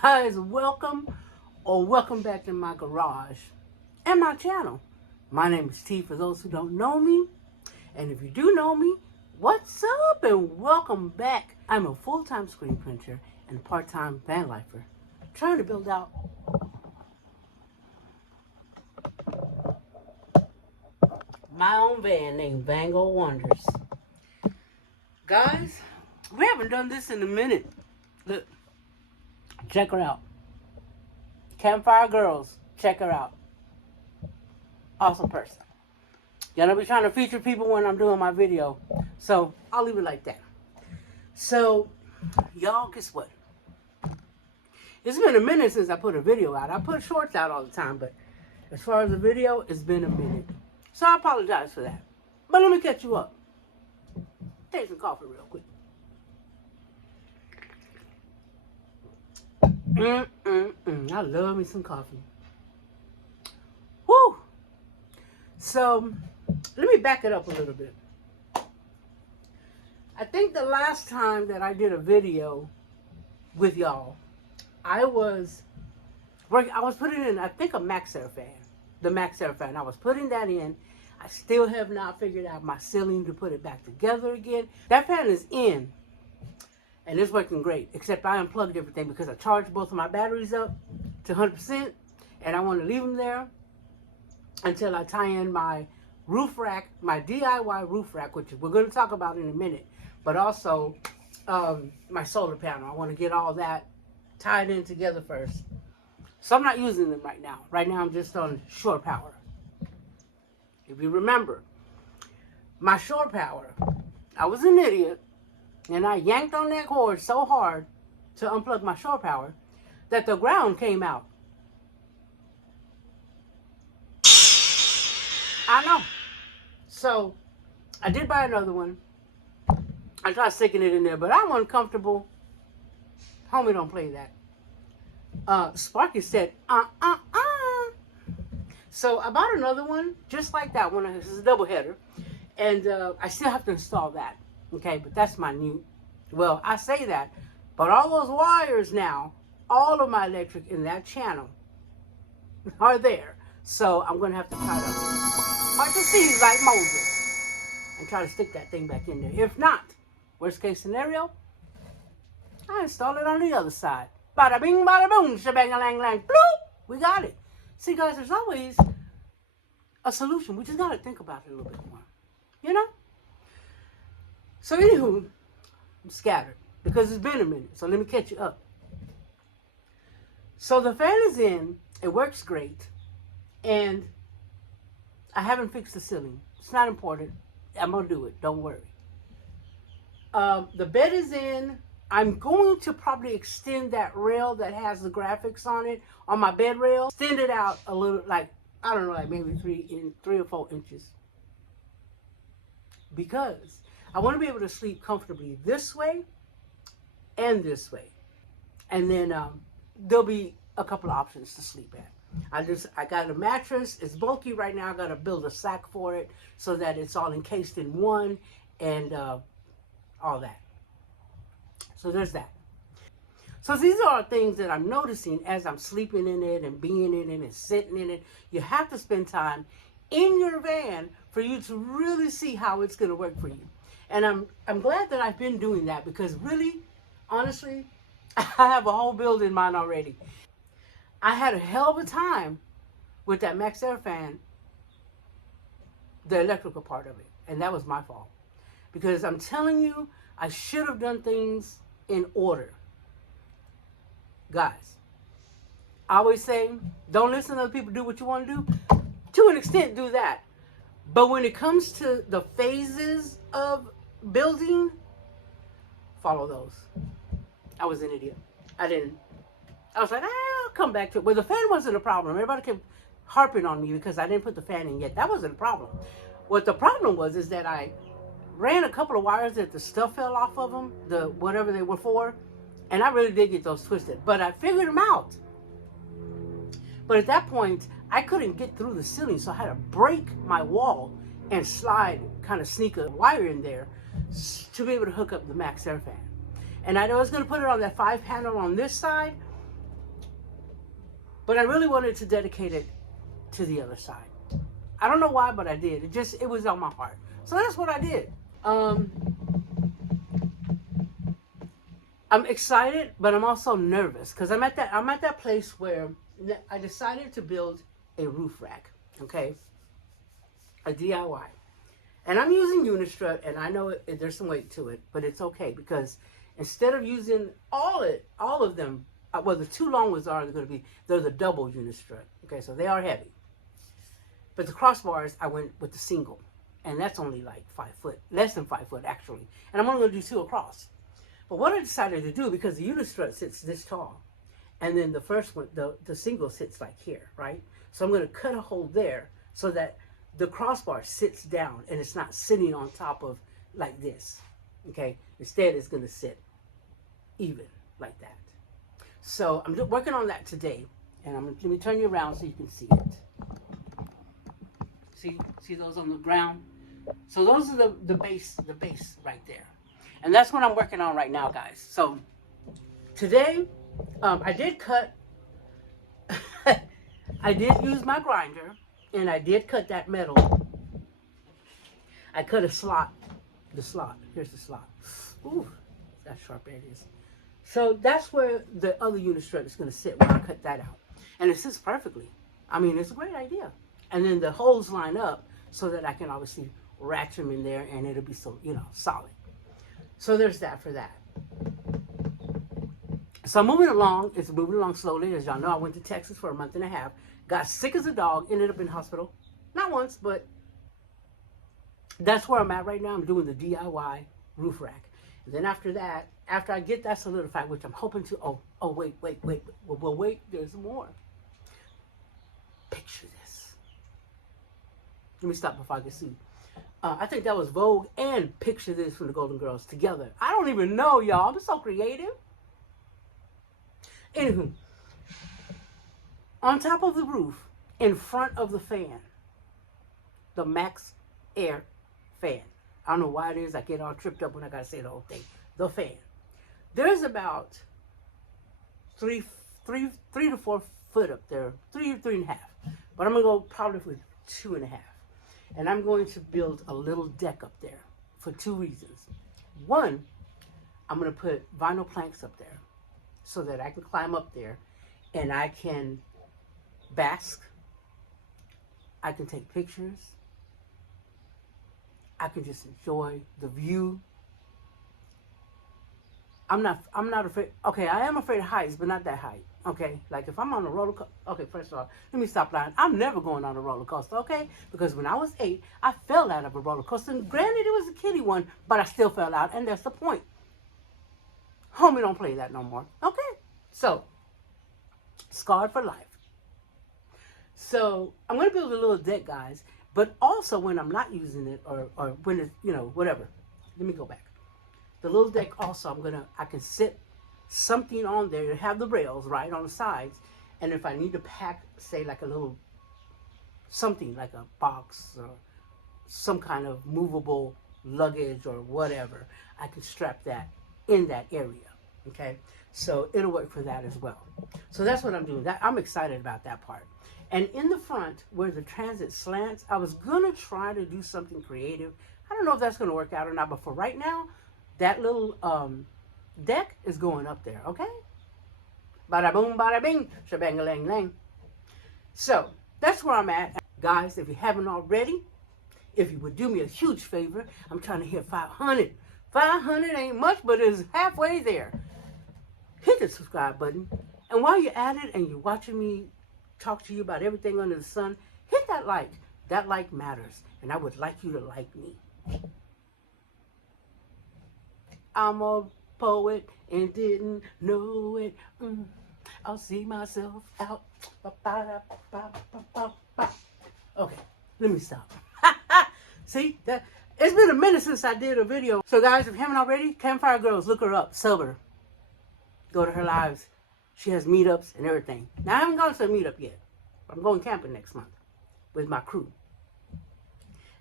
Guys, welcome back to my garage and my channel. My name is T for those who don't know me, and if you do know me, what's up and welcome back. I'm a full-time screen printer and part-time van lifer trying to build out my own van named Van Gogh Wonders. Guys, we haven't done this in a minute. Look, check her out. Campfire Girls, check her out. Awesome person. Gonna be trying to feature people when I'm doing my video, so I'll leave it like that. So, y'all, guess what? It's been a minute since I put a video out. I put shorts out all the time, but as far as the video, it's been a minute. So I apologize for that. But let me catch you up. Take some coffee real quick. I love me some coffee. Woo! So, let me back it up a little bit. I think the last time that I did a video with y'all, I was putting in, I think, a Maxxair fan. The Maxxair fan. I was putting that in. I still have not figured out my ceiling to put it back together again. That fan is in. And it's working great, except I unplugged everything because I charged both of my batteries up to 100%, and I want to leave them there until I tie in my roof rack, my DIY roof rack, which we're going to talk about in a minute, but also my solar panel. I want to get all that tied in together first. So I'm not using them right now. Right now I'm just on shore power. If you remember, my shore power, I was an idiot. And I yanked on that cord so hard to unplug my shore power that the ground came out. I know. So I did buy another one. I tried sticking it in there, but I wasn't comfortable. Homie, don't play that. Sparky said, So I bought another one, just like that one. This is a double header. And I still have to install that. Okay, but that's my new, well, I say that, but all those wires now, all of my electric in that channel are there. So I'm going to have to try to part the seas like Moses and try to stick that thing back in there. If not, worst case scenario, I install it on the other side. Bada bing, bada boom, shabang a lang lang, bloop, we got it. See, guys, there's always a solution. We just got to think about it a little bit more, you know? So anywho, I'm scattered because it's been a minute. So let me catch you up. So the fan is in. It works great. And I haven't fixed the ceiling. It's not important. I'm going to do it. Don't worry. The bed is in. I'm going to probably extend that rail that has the graphics on it, on my bed rail. Extend it out a little, like, I don't know, like maybe 3 or 4 inches. Because I want to be able to sleep comfortably this way and this way. And then there'll be a couple of options to sleep at. I got a mattress. It's bulky right now. I got to build a sack for it so that it's all encased in one and all that. So there's that. So these are things that I'm noticing as I'm sleeping in it and being in it and sitting in it. You have to spend time in your van for you to really see how it's going to work for you. And I'm glad that I've been doing that because really, honestly, I have a whole build in mind already. I had a hell of a time with that Maxxair fan, the electrical part of it. And that was my fault. Because I'm telling you, I should have done things in order. Guys, I always say, don't listen to other people, do what you want to do. To an extent, do that. But when it comes to the phases of building, follow those. I was an idiot. I was like, I'll come back to it. Well, the fan wasn't a problem. Everybody kept harping on me because I didn't put the fan in yet. That wasn't a problem. What the problem was is that I ran a couple of wires that the stuff fell off of them, the whatever they were for, and I really did get those twisted. But I figured them out. But at that point, I couldn't get through the ceiling, so I had to break my wall and slide, kind of sneak a wire in there to be able to hook up the Maxxair fan. And I was going to put it on that 5 panel on this side, But I really wanted to dedicate it to the other side. I don't know why, but I did. It was on my heart. So that's what I did. I'm excited, but I'm also nervous because I'm at that place where I decided to build a roof rack, okay? A DIY. And I'm using unistrut, and I know there's some weight to it, but it's okay because instead of using all of them, well, the two long ones they're the double unistrut. Okay, so they are heavy. But the crossbars, I went with the single, and that's only like 5 foot, less than 5 foot actually. And I'm only going to do 2 across. But what I decided to do, because the unistrut sits this tall, and then the first one, the single sits like here, right? So I'm going to cut a hole there so that the crossbar sits down and it's not sitting on top of like this, okay? Instead, it's going to sit even like that. So I'm working on that today, and let me turn you around so you can see it. See those on the ground? So those are the base right there. And that's what I'm working on right now, guys. So today, I did cut, I did use my grinder, and I did cut that metal. I cut a slot, here's the slot. Ooh, that's sharp it is. So that's where the other unistrut is going to sit when I cut that out. And it sits perfectly. I mean, it's a great idea. And then the holes line up so that I can obviously ratchet them in there and it'll be so, solid. So there's that for that. So I'm moving along. It's moving along slowly. As y'all know, I went to Texas for a month and a half. Got sick as a dog. Ended up in hospital. Not once, but that's where I'm at right now. I'm doing the DIY roof rack. And then after that, after I get that solidified, which I'm hoping to, wait, there's more. Picture this. Let me stop before I get sued. I think that was Vogue and Picture This from the Golden Girls together. I don't even know, y'all. I'm so creative. Anywho, on top of the roof, in front of the fan, the Max Air fan. I don't know why it is. I get all tripped up when I gotta say the whole thing. The fan. There's about three to 4 foot up there, 3.5. But I'm gonna go probably with 2.5. And I'm going to build a little deck up there for 2 reasons. One, I'm going to put vinyl planks up there so that I can climb up there and I can bask. I can take pictures. I can just enjoy the view. I'm not afraid. Okay, I am afraid of heights, but not that height. Okay, like if I'm on a roller coaster. Okay, first of all, let me stop lying. I'm never going on a roller coaster, okay? Because when I was 8, I fell out of a roller coaster. And granted, it was a kiddie one, but I still fell out, and that's the point. Homie, don't play that no more. Okay, so scarred for life. So I'm going to build a little deck, guys. But also when I'm not using it, or when it's, whatever. Let me go back. The little deck also, I can sit something on there to have the rails right on the sides, and if I need to pack, say, like a little something like a box or some kind of movable luggage or whatever, I can strap that in that area. Okay, so it'll work for that as well. So that's what I'm doing. I'm excited about that part. And in the front where the transit slants, I was gonna try to do something creative. I don't know if that's gonna work out or not, but for right now, that little deck is going up there, okay? Bada boom, bada bing, shabang-a-lang-lang. So, that's where I'm at. Guys, if you haven't already, if you would do me a huge favor, I'm trying to hit 500. 500 ain't much, but it's halfway there. Hit the subscribe button. And while you're at it and you're watching me talk to you about everything under the sun, hit that like. That like matters. And I would like you to like me. I'm a poet and didn't know it. I'll see myself out. Okay, let me stop. See, it's been a minute since I did a video. So guys, if you haven't already, Campfire Girls, look her up, sub her. Go to her lives. She has meetups and everything. Now I haven't gone to a meetup yet. I'm going camping next month with my crew.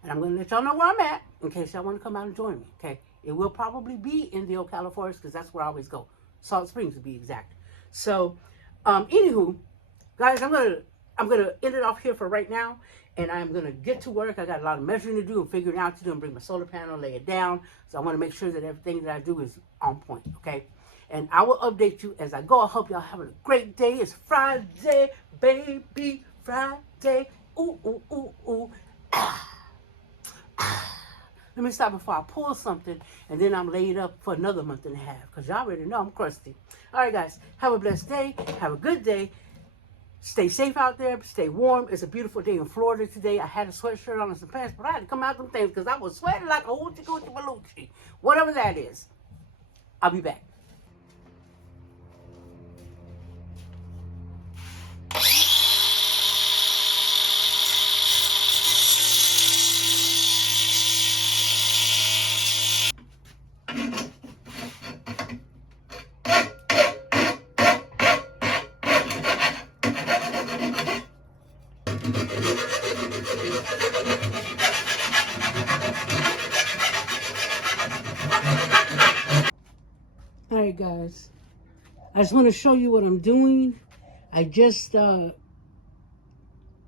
And I'm going to let y'all know where I'm at in case y'all want to come out and join me, okay? It will probably be in the Ocala Forest because that's where I always go. Salt Springs to be exact. So, anywho, Guys, I'm gonna end it off here for right now, and I'm gonna get to work. I got a lot of measuring to do and figuring out to do and bring my solar panel, lay it down. So I want to make sure that everything that I do is on point. Okay, and I will update you as I go. I hope y'all having a great day. It's Friday, baby, Friday. Ooh ooh ooh ooh. Let me stop before I pull something, and then I'm laid up for another month and a half, because y'all already know I'm crusty. All right, guys, have a blessed day. Have a good day. Stay safe out there. Stay warm. It's a beautiful day in Florida today. I had a sweatshirt on and some pants, but I had to come out them things because I was sweating like a hoochie coochie baloochie. Whatever that is. I'll be back. All right, guys. I just want to show you what I'm doing. I just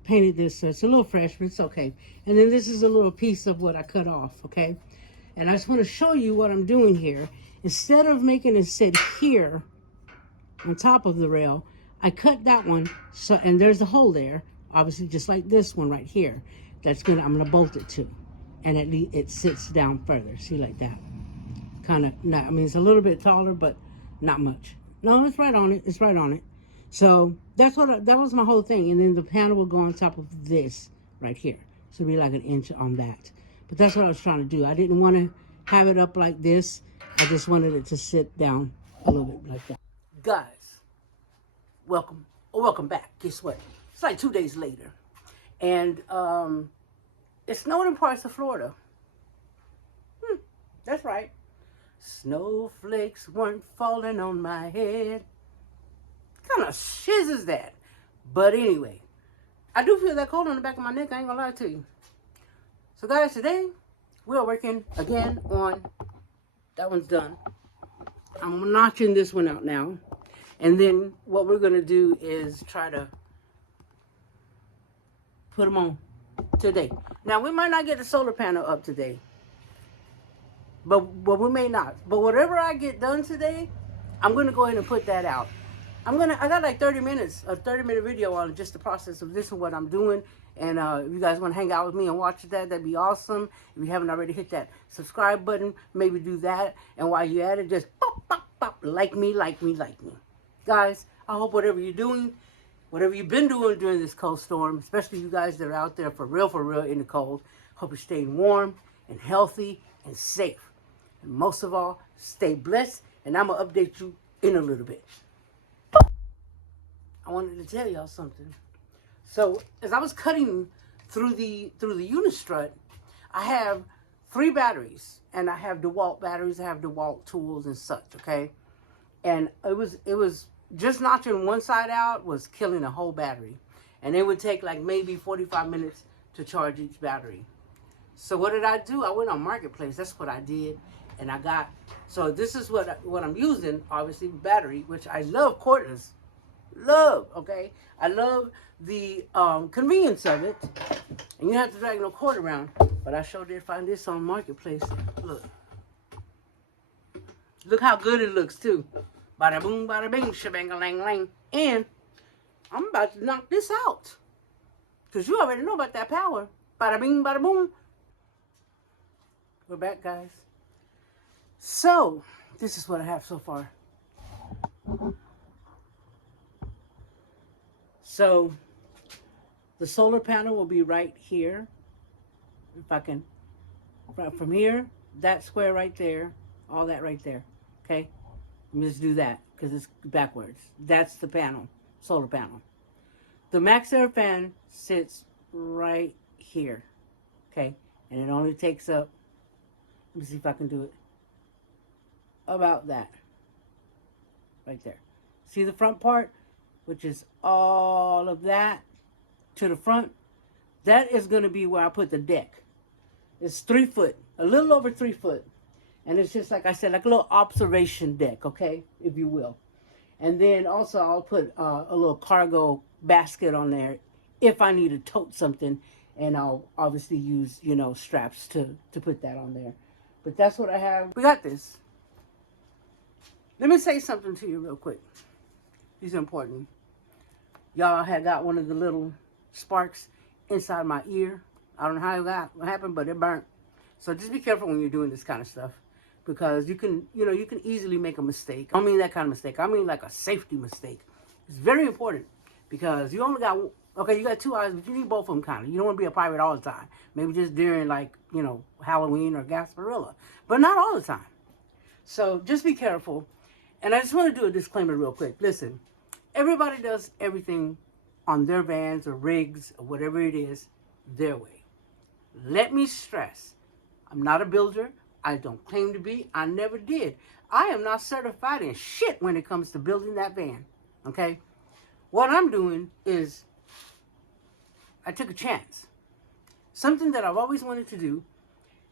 painted this, so it's a little fresh, but it's okay. And then this is a little piece of what I cut off, okay? And I just want to show you what I'm doing here. Instead of making it sit here on top of the rail, I cut that one, so and there's a hole there, obviously just like this one right here. I'm gonna bolt it to, and at least it sits down further. See, like that. Kind of, not, I mean, it's a little bit taller, but not much. No, it's right on it. It's right on it. So that was my whole thing. And then the panel will go on top of this right here. So it'll be like an inch on that. But that's what I was trying to do. I didn't want to have it up like this. I just wanted it to sit down a little bit like that. Guys, welcome back. Guess what? It's like 2 days later. And it snowed in parts of Florida. That's right. Snowflakes weren't falling on my head. What kind of shiz is that? But anyway, I do feel that cold on the back of my neck. I ain't gonna lie to you. So guys, today we are working again on, that one's done. I'm notching this one out now. And then what we're gonna do is try to put them on today. Now we might not get the solar panel up today. But we may not. But whatever I get done today, I'm going to go ahead and put that out. I got like 30 minutes, a 30-minute video on just the process of this and what I'm doing. And if you guys want to hang out with me and watch that'd be awesome. If you haven't already hit that subscribe button, maybe do that. And while you're at it, just pop, pop, pop, like me. Guys, I hope whatever you're doing, whatever you've been doing during this cold storm, especially you guys that are out there for real in the cold, hope you're staying warm and healthy and safe. And most of all, stay blessed, and I'm going to update you in a little bit. I wanted to tell y'all something. So, as I was cutting through the unistrut, I have 3 batteries, and I have DeWalt batteries, I have DeWalt tools and such, okay? And it was just notching one side out was killing a whole battery. And it would take like maybe 45 minutes to charge each battery. So what did I do? I went on Marketplace. That's what I did. And I got, so this is what I'm using, obviously, battery, which I love cordless. Love, okay? I love the convenience of it. And you don't have to drag no cord around. But I sure did find this on Marketplace. Look. Look how good it looks, too. Bada boom, bada bing, shabang-a-lang-lang. And I'm about to knock this out. Because you already know about that power. Bada bing, bada boom. We're back, guys. So, this is what I have so far. So, the solar panel will be right here. If I can, from here, that square right there, all that right there, okay? Let me just do that, because it's backwards. That's the panel, solar panel. The Max Air fan sits right here, okay? And it only takes up, let me see if I can do it, about that, right there. See the front part, which is all of that to the front? That is going to be where I put the deck. It's 3 foot, a little over 3 foot. And it's just, like I said, like a little observation deck, okay, if you will. And then also I'll put a little cargo basket on there if I need to tote something, and I'll obviously use, you know, straps to put that on there. But that's what I have. We got this. Let me say something to you real quick. These are important. Y'all had got one of the little sparks inside my ear. I don't know how what happened, but it burnt. So just be careful when you're doing this kind of stuff, because you can, you know, you can easily make a mistake. I don't mean that kind of mistake. I mean like a safety mistake. It's very important, because you only got, okay, you got two eyes, but you need both of them kind of. You don't want to be a pirate all the time. Maybe just during, like, you know, Halloween or Gasparilla, but not all the time. So just be careful. And I just want to do a disclaimer real quick. Listen, everybody does everything on their vans or rigs or whatever it is their way. Let me stress, I'm not a builder. I don't claim to be. I never did. I am not certified in shit when it comes to building that van. Okay? What I'm doing is I took a chance. Something that I've always wanted to do,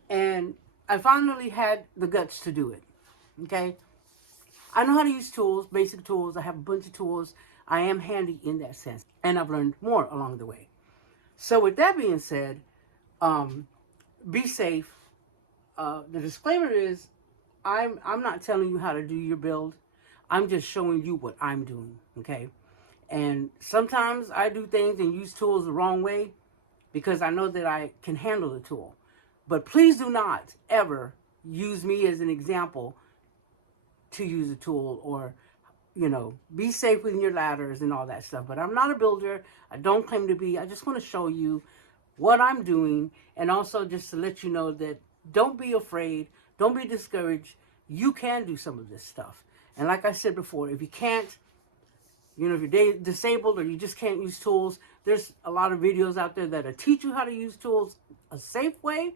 and I finally had the guts to do it. Okay? I know how to use tools, basic tools. I have a bunch of tools. I am handy in that sense. And I've learned more along the way. So with that being said, be safe. The disclaimer is, I'm not telling you how to do your build. I'm just showing you what I'm doing, okay? And sometimes I do things and use tools the wrong way because I know that I can handle the tool. But please do not ever use me as an example to use a tool, or, you know, be safe with your ladders and all that stuff. But I'm not a builder. I don't claim to be. I just want to show you what I'm doing, and also just to let you know that don't be afraid. Don't be discouraged. You can do some of this stuff. And like I said before, if you can't, you know, if you're disabled or you just can't use tools, there's a lot of videos out there that'll teach you how to use tools a safe way.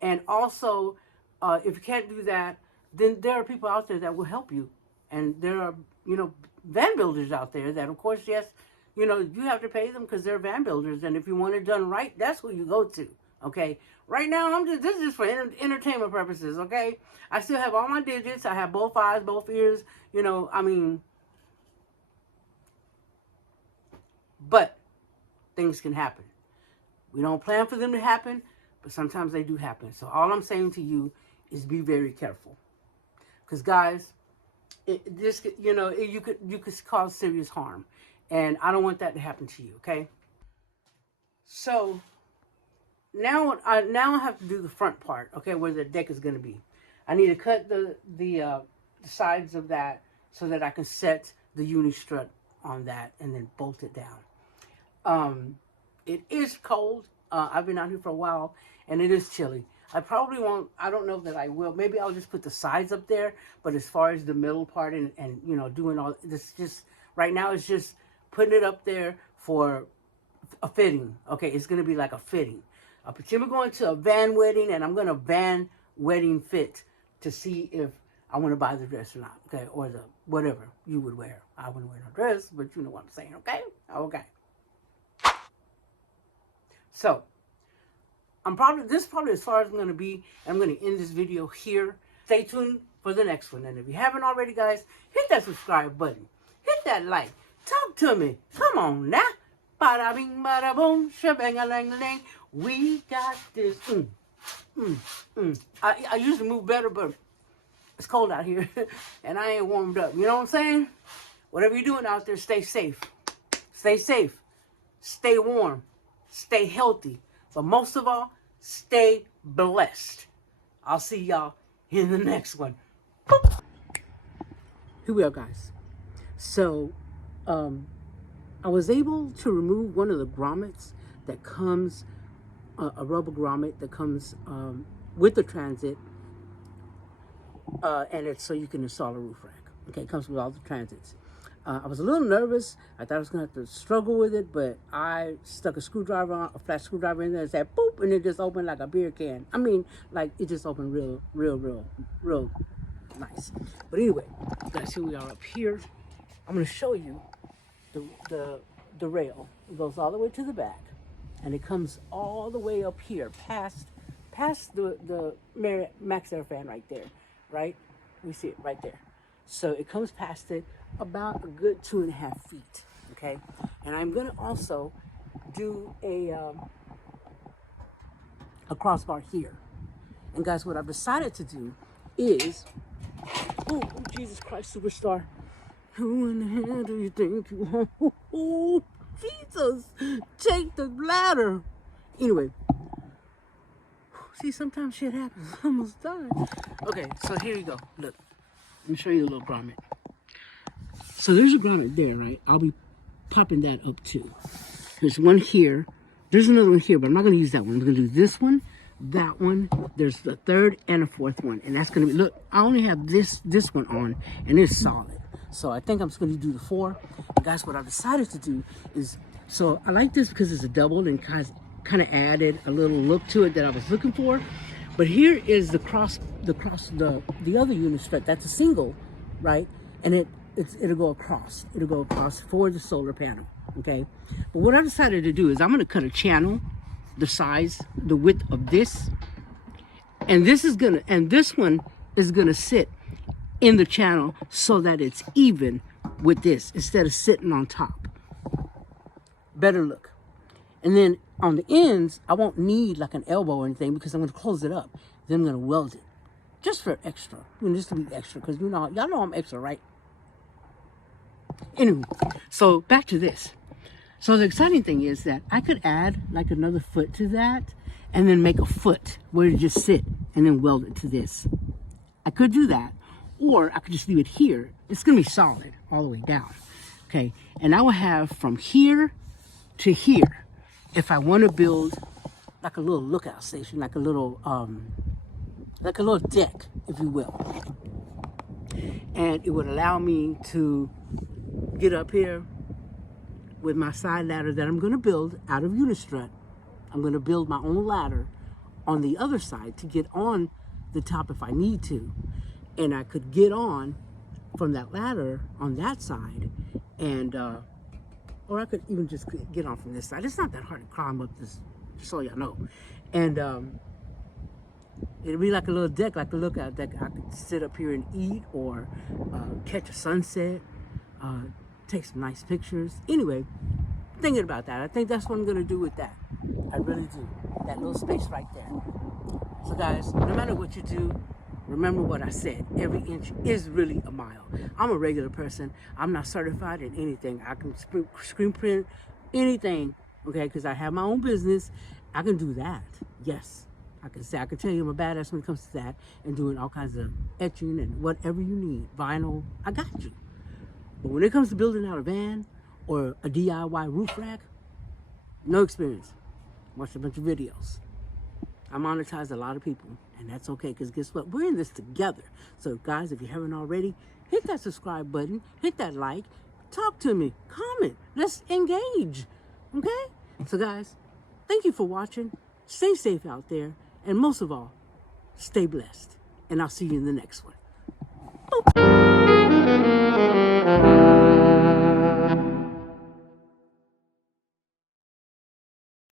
And also, if you can't do that, then there are people out there that will help you. And there are, you know, van builders out there that, of course, yes, you know, you have to pay them because they're van builders. And if you want it done right, that's who you go to, okay? Right now, this is just for entertainment purposes, okay? I still have all my digits. I have both eyes, both ears, you know, I mean, but things can happen. We don't plan for them to happen, but sometimes they do happen. So all I'm saying to you is be very careful. Because, guys, this, you know, you could cause serious harm. And I don't want that to happen to you, okay? So now I have to do the front part, okay, where the deck is going to be. I need to cut the sides of that so that I can set the unistrut on that and then bolt it down. It is cold. I've been out here for a while, and it is chilly. I probably won't, I don't know that I will. Maybe I'll just put the sides up there. But as far as the middle part and you know, doing all this, just right now, it's just putting it up there for a fitting. Okay, it's going to be like a fitting. I'll pretend we're going to a van wedding, and I'm going to van wedding fit to see if I want to buy the dress or not. Okay, or the whatever you would wear. I wouldn't wear no dress, but you know what I'm saying, okay? Okay. So, this is probably as far as I'm going to be. I'm going to end this video here. Stay tuned for the next one. And if you haven't already, guys, hit that subscribe button. Hit that like. Talk to me. Come on now. Bada bing, bada boom, shabang-a-lang-a-lang. We got this. I usually move better, but it's cold out here. And I ain't warmed up. You know what I'm saying? Whatever you're doing out there, stay safe. Stay safe. Stay warm. Stay healthy. But most of all, stay blessed. I'll see y'all in the next one. Boop. Here we are, guys. So, I was able to remove one of the grommets that comes, a rubber grommet that comes with the Transit. And it's so you can install a roof rack. Okay, it comes with all the Transits. I was a little nervous. I thought I was going to have to struggle with it, but I stuck a flat screwdriver in there and said, boop, and it just opened like a beer can. I mean, like, it just opened real nice. But anyway, guys, here we are up here. I'm going to show you the rail. It goes all the way to the back, and it comes all the way up here, past the Max Air fan right there, right? We see it right there. So it comes past it about a good 2.5 feet. okay? And I'm gonna also do a crossbar here. And guys, what I've decided to do is, oh Jesus Christ, superstar. Who in the hell do you think you are? Oh, Jesus, take the ladder. Anyway, see, sometimes shit happens. I almost died. Okay, so here you go. Look, let me show you the little grommet. So there's a grommet there, right? I'll be popping that up too. There's one here. There's another one here, but I'm not going to use that one. I'm going to do this one, that one. There's the third and a fourth one. And that's going to be, look, I only have this one on, and it's solid. So I think I'm just going to do the 4. And guys, what I've decided to do is, so I like this because it's a double and kind of added a little look to it that I was looking for. But here is the other unistrut. That's a single, right? And it'll go across. It'll go across for the solar panel, okay? But what I decided to do is I'm going to cut a channel, the size, the width of this, and this one is gonna sit in the channel so that it's even with this instead of sitting on top. Better look. And then on the ends, I won't need like an elbow or anything because I'm gonna close it up. Then I'm gonna weld it, just for extra. Just to be extra, because y'all know I'm extra, right? Anyway, so back to this. So the exciting thing is that I could add like another foot to that and then make a foot where it just sit and then weld it to this. I could do that, or I could just leave it here. It's gonna be solid all the way down, okay? And I will have from here to here if I want to build like a little lookout station, like a little deck, if you will. And it would allow me to get up here with my side ladder that I'm going to build out of unistrut. I'm going to build my own ladder on the other side to get on the top if I need to. And I could get on from that ladder on that side, and or I could even just get on from this side. It's not that hard to climb up this, just so y'all know. And it'll be like a little deck, like a lookout deck. I could sit up here and eat, or catch a sunset, take some nice pictures. Anyway, thinking about that, I think that's what I'm gonna do with that. I really do. That little space right there. So guys, no matter what you do, remember what I said. Every inch is really a mile. I'm a regular person. I'm not certified in anything. I can screen print anything, okay? Because I have my own business. I can do that. Yes. I can tell you I'm a badass when it comes to that, and doing all kinds of etching and whatever you need. Vinyl, I got you. But when it comes to building out a van or a DIY roof rack, no experience. Watched a bunch of videos. I monetize a lot of people, and that's okay, because guess what? We're in this together. So guys, if you haven't already, hit that subscribe button, hit that like, talk to me, comment, let's engage, okay? So guys, thank you for watching. Stay safe out there, and most of all, stay blessed. And I'll see you in the next one. Boop.